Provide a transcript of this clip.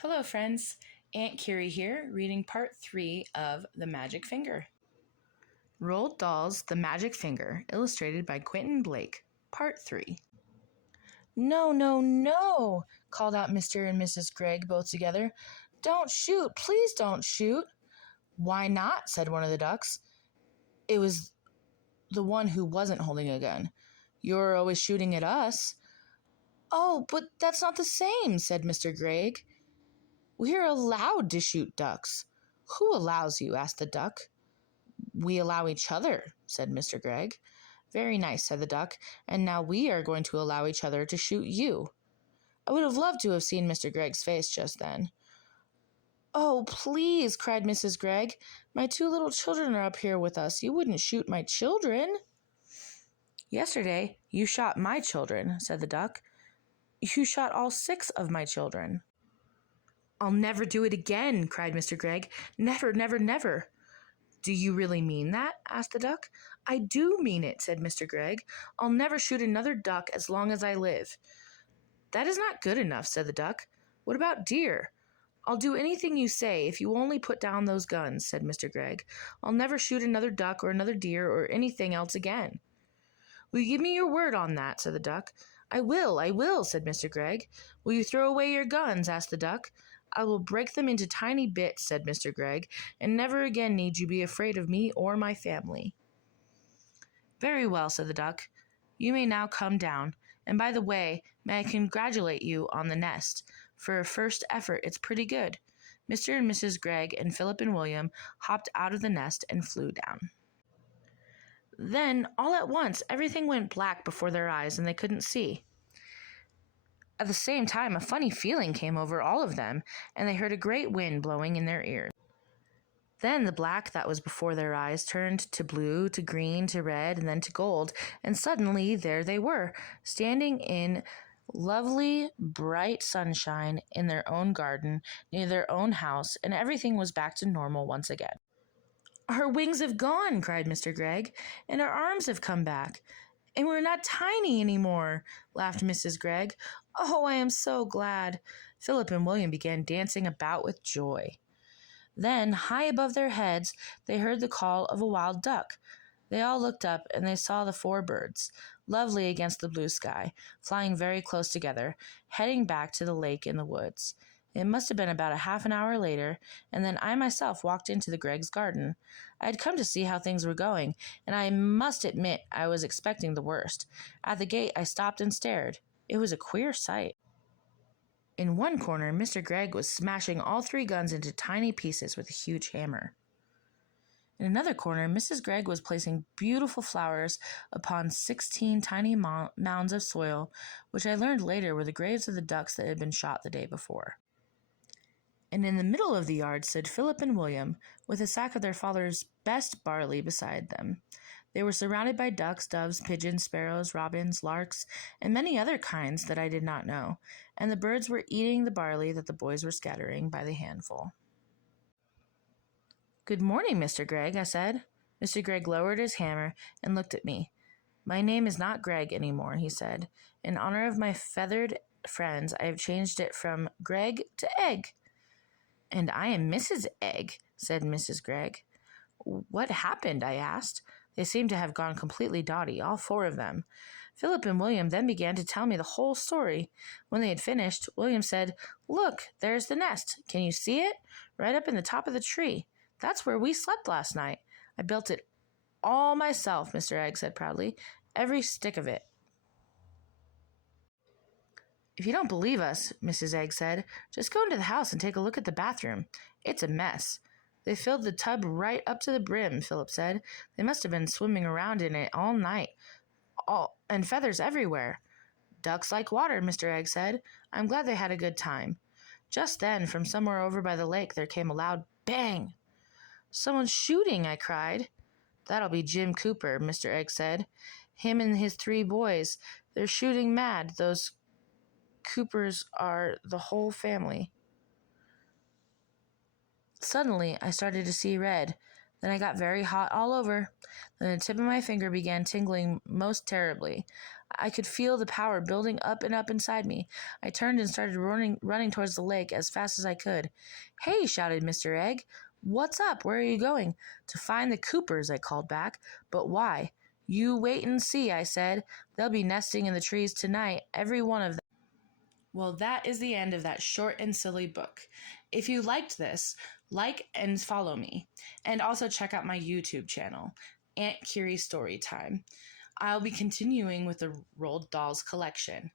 Hello, friends. Aunt Kiri here, reading part 3 of The Magic Finger. Roald Dahl's The Magic Finger, illustrated by Quentin Blake, part 3. "No, no, no," called out Mr. and Mrs. Gregg both together. "Don't shoot, please don't shoot." "Why not?" said one of the ducks. It was the one who wasn't holding a gun. "You're always shooting at us." "Oh, but that's not the same," said Mr. Gregg. "We're allowed to shoot ducks." "Who allows you?" asked the duck. "We allow each other," said Mr. Gregg. "Very nice," said the duck, "and now we are going to allow each other to shoot you." I would have loved to have seen Mr. Gregg's face just then. "Oh, please," cried Mrs. Gregg. "My 2 little children are up here with us. You wouldn't shoot my children." "Yesterday, you shot my children," said the duck. "You shot all 6 of my children." "I'll never do it again," cried Mr. Gregg. "Never, never, never." "Do you really mean that?" asked the duck. "I do mean it," said Mr. Gregg. "I'll never shoot another duck as long as I live." "That is not good enough," said the duck. "What about deer?" "I'll do anything you say if you only put down those guns," said Mr. Gregg. "I'll never shoot another duck or another deer or anything else again." "Will you give me your word on that?" said the duck. I will," said Mr. Gregg. "Will you throw away your guns?" asked the duck. "I will break them into tiny bits," said Mr. Gregg, "and never again need you be afraid of me or my family." "Very well," said the duck. "You may now come down. And by the way, may I congratulate you on the nest. For a first effort, it's pretty good." Mr. and Mrs. Gregg and Philip and William hopped out of the nest and flew down. Then, all at once, everything went black before their eyes and they couldn't see. At the same time, a funny feeling came over all of them, and they heard a great wind blowing in their ears. Then the black that was before their eyes turned to blue, to green, to red, and then to gold, and suddenly there they were, standing in lovely, bright sunshine in their own garden, near their own house, and everything was back to normal once again. "Our wings have gone," cried Mr. Gregg, "and our arms have come back. And we're not tiny anymore," laughed Mrs. Gregg. "Oh, I am so glad." Philip and William began dancing about with joy. Then, high above their heads, they heard the call of a wild duck. They all looked up, and they saw the 4 birds, lovely against the blue sky, flying very close together, heading back to the lake in the woods. It must have been about a half an hour later, and then I myself walked into the Gregg's garden. I had come to see how things were going, and I must admit I was expecting the worst. At the gate I stopped and stared. It was a queer sight. In one corner, Mr. Gregg was smashing all 3 guns into tiny pieces with a huge hammer. In another corner, Mrs. Gregg was placing beautiful flowers upon 16 tiny mounds of soil, which I learned later were the graves of the ducks that had been shot the day before. And in the middle of the yard stood Philip and William, with a sack of their father's best barley beside them. They were surrounded by ducks, doves, pigeons, sparrows, robins, larks, and many other kinds that I did not know, and the birds were eating the barley that the boys were scattering by the handful. "Good morning, Mr. Gregg," I said. Mr. Gregg lowered his hammer and looked at me. "My name is not Gregg anymore," he said. "In honor of my feathered friends, I have changed it from Gregg to Egg." "And I am Mrs. Egg," said Mrs. Gregg. "What happened?" I asked. They seemed to have gone completely dotty, all 4 of them. Philip and William then began to tell me the whole story. When they had finished, William said, "Look, there's the nest. Can you see it? Right up in the top of the tree. That's where we slept last night. I built it all myself," Mr. Egg said proudly. "Every stick of it." "If you don't believe us," Mrs. Egg said, "just go into the house and take a look at the bathroom. It's a mess." "They filled the tub right up to the brim," Philip said. "They must have been swimming around in it all night. And feathers everywhere." "Ducks like water," Mr. Egg said. "I'm glad they had a good time." Just then, from somewhere over by the lake, there came a loud bang. "Someone's shooting," I cried. "That'll be Jim Cooper," Mr. Egg said. "Him and his 3 boys. They're shooting mad. Those Coopers are the whole family." Suddenly, I started to see red. Then I got very hot all over. Then the tip of my finger began tingling most terribly. I could feel the power building up and up inside me. I turned and started running towards the lake as fast as I could. "Hey," shouted Mr. Egg. "What's up? Where are you going?" "To find the Coopers," I called back. "But why?" "You wait and see," I said. "They'll be nesting in the trees tonight, every one of them." Well, that is the end of that short and silly book. If you liked this, like and follow me. And also check out my YouTube channel, Aunt Kiri Storytime. I'll be continuing with the Roald Dahl's collection.